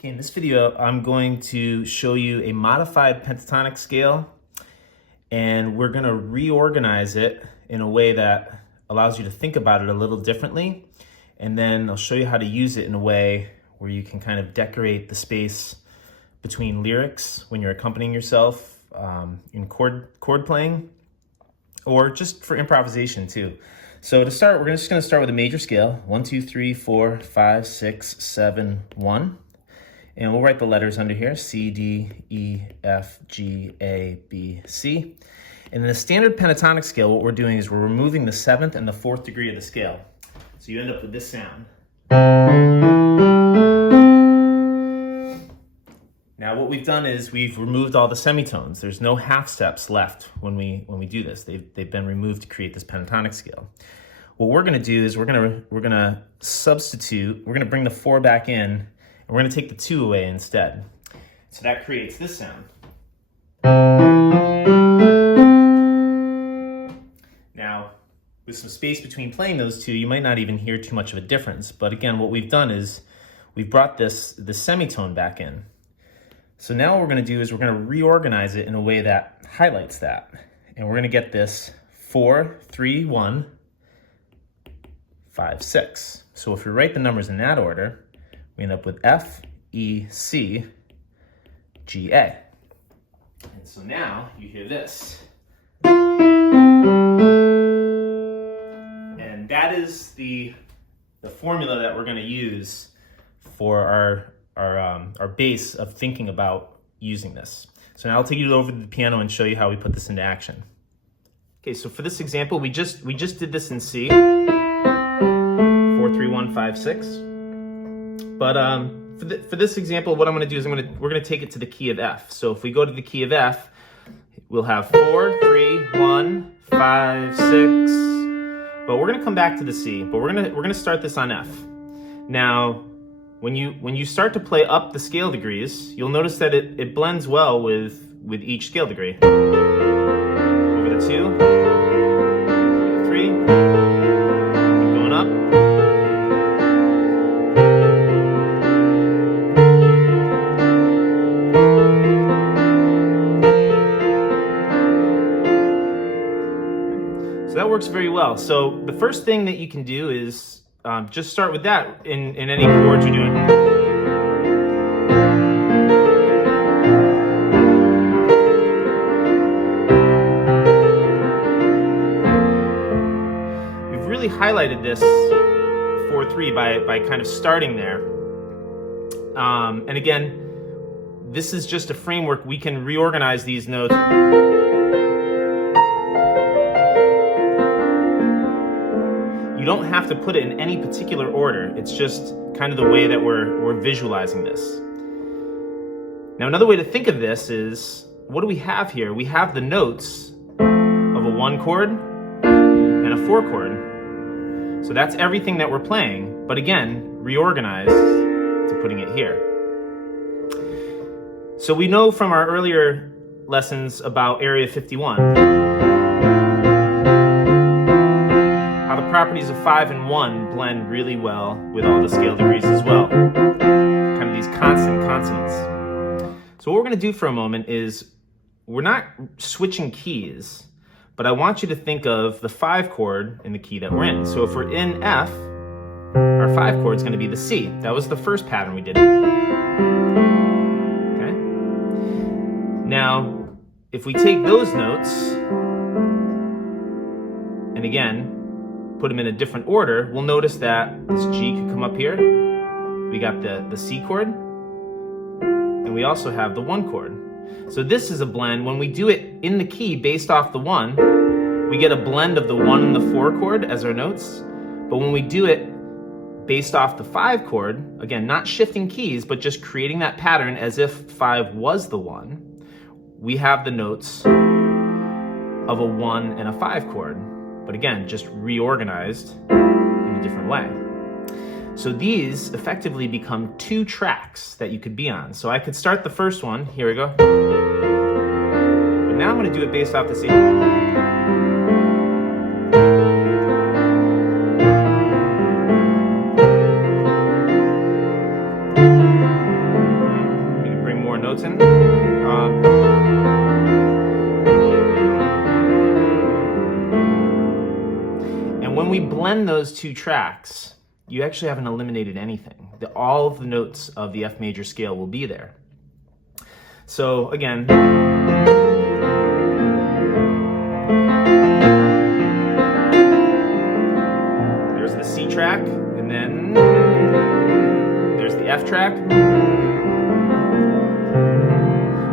Okay, in this video, I'm going to show you a modified pentatonic scale, and we're going to reorganize it in a way that allows you to think about it a little differently. And then I'll show you how to use it in a way where you can kind of decorate the space between lyrics when you're accompanying yourself in chord playing, or just for improvisation too. So to start, we're just going to start with a major scale: 1, 2, 3, 4, 5, 6, 7, 1. And we'll write the letters under here: C, D, E, F, G, A, B, C. And in the standard pentatonic scale, what we're doing is we're removing the 7th and the 4th degree of the scale. So you end up with this sound. Now what we've done is we've removed all the semitones. There's no half steps left when we do this. They've been removed to create this pentatonic scale. What we're gonna do is we're gonna substitute, we're gonna bring the 4 back in, and we're going to take the 2 away instead. So that creates this sound. Now, with some space between playing those two, you might not even hear too much of a difference. But again, what we've done is we've brought the semitone back in. So now what we're going to do is we're going to reorganize it in a way that highlights that. And we're going to get this 4, 3, 1, 5, 6. So if we write the numbers in that order, we end up with F, E, C, G, A. And so now you hear this. And that is the formula that we're going to use for our base of thinking about using this. So now I'll take you over to the piano and show you how we put this into action. Okay, so for this example, we just did this in C. 4, 3, 1, 5, 6. But for this example, what I'm going to do is we're going to take it to the key of F. So if we go to the key of F, we'll have 4, 3, 1, 5, 6. But we're going to come back to the C. But we're going to start this on F. Now, when you start to play up the scale degrees, you'll notice that it blends well with each scale degree. Over the 2, over the 3, keep going up. So that works very well. So the first thing that you can do is just start with that in any chords you're doing. We've really highlighted this 4-3 by kind of starting there. And again, this is just a framework. We can reorganize these notes. You don't have to put it in any particular order. It's just kind of the way that we're visualizing this. Now, another way to think of this is, what do we have here? We have the notes of a 1 chord and a 4 chord. So that's everything that we're playing, but again, reorganized to putting it here. So we know from our earlier lessons about Area 51, properties of 5 and 1 blend really well with all the scale degrees as well. Kind of these constant consonants. So what we're going to do for a moment is, we're not switching keys, but I want you to think of the 5 chord in the key that we're in. So if we're in F, our 5 chord is going to be the C. That was the first pattern we did. Okay? Now, if we take those notes, and again, put them in a different order, we'll notice that this G could come up here. We got the C chord, and we also have the 1 chord. So this is a blend. When we do it in the key based off the 1, we get a blend of the 1 and the 4 chord as our notes. But when we do it based off the 5 chord, again, not shifting keys, but just creating that pattern as if 5 was the 1, we have the notes of a 1 and a 5 chord. But again, just reorganized in a different way. So these effectively become 2 tracks that you could be on. So I could start the first one. Here we go. But now I'm going to do it based off the C. notes in. And when we blend those two tracks, you actually haven't eliminated anything. All of the notes of the F major scale will be there. So again, there's the C track, and then there's the F track.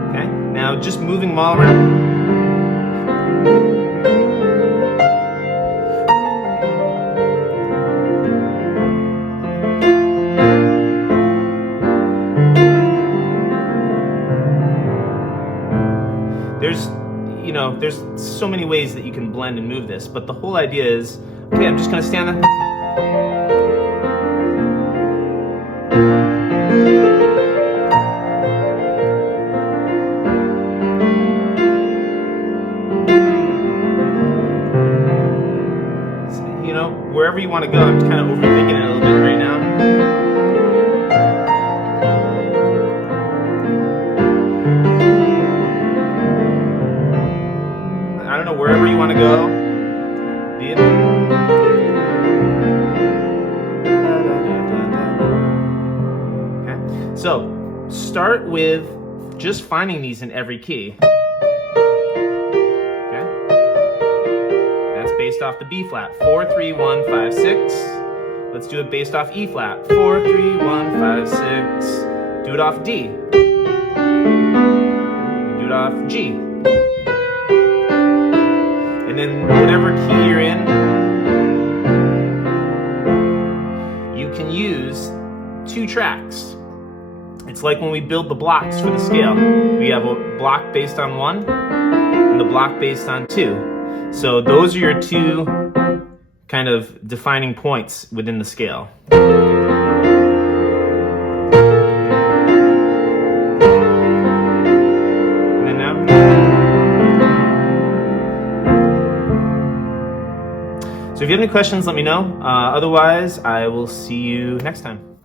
Okay, now just moving them all around. There's so many ways that you can blend and move this, but the whole idea is, okay, I'm just gonna stand there. Wherever you want to go, I'm kind of overthinking it a little bit right now. I don't know, wherever you want to go. Okay, so start with just finding these in every key. Okay, that's based off the B flat, 4, 3, 1, 5, 6. Let's do it based off E flat, 4, 3, 1, 5, 6. Do it off D. Do it off G. And then whatever key you're in, you can use 2 tracks. It's like when we build the blocks for the scale. We have a block based on 1 and the block based on 2. So those are your 2 kind of defining points within the scale. So if you have any questions, let me know. Otherwise, I will see you next time.